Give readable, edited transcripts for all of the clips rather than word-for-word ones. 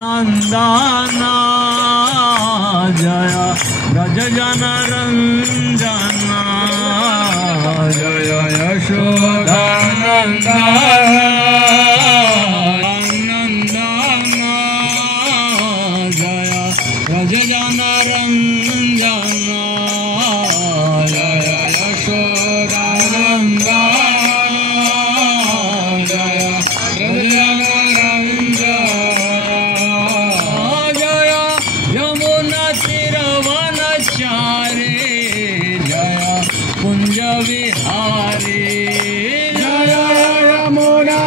Nandana Jai Braj Jan Ranjana Jai Yashoda Nandana Jai Braj Jan Ranjana Jai Yashoda Nandana Jai Braj Jan Ranjana Kunj Vihari Jai Yamuna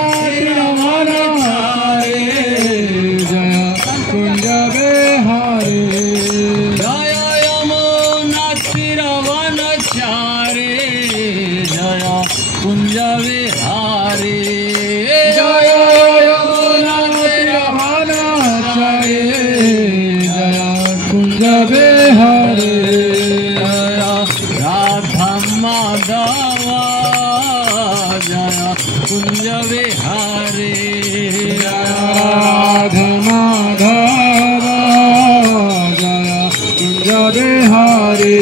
तीरवनचारी Jai Kunj Vihari Jai Yamuna तीरवनचारी Jai Kunj Vihari Jai Yamuna तीरवनचारी Jai Kunj Vihari Madhava Jai Kunj Vihari Radha Madhava Jai Kunj Vihari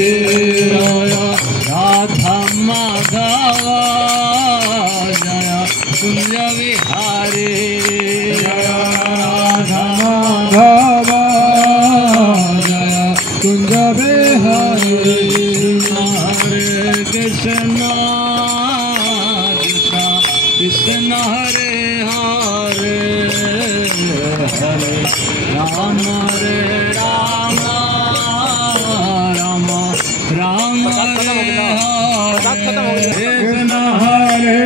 Radha Madhava Jai Kunj Vihari Radha Madhava Jai Kunj Vihari Krishna Krishna Krishna Hare Hare Hare Ram Hare Ram Ram Ram Hare Hare Krishna Hare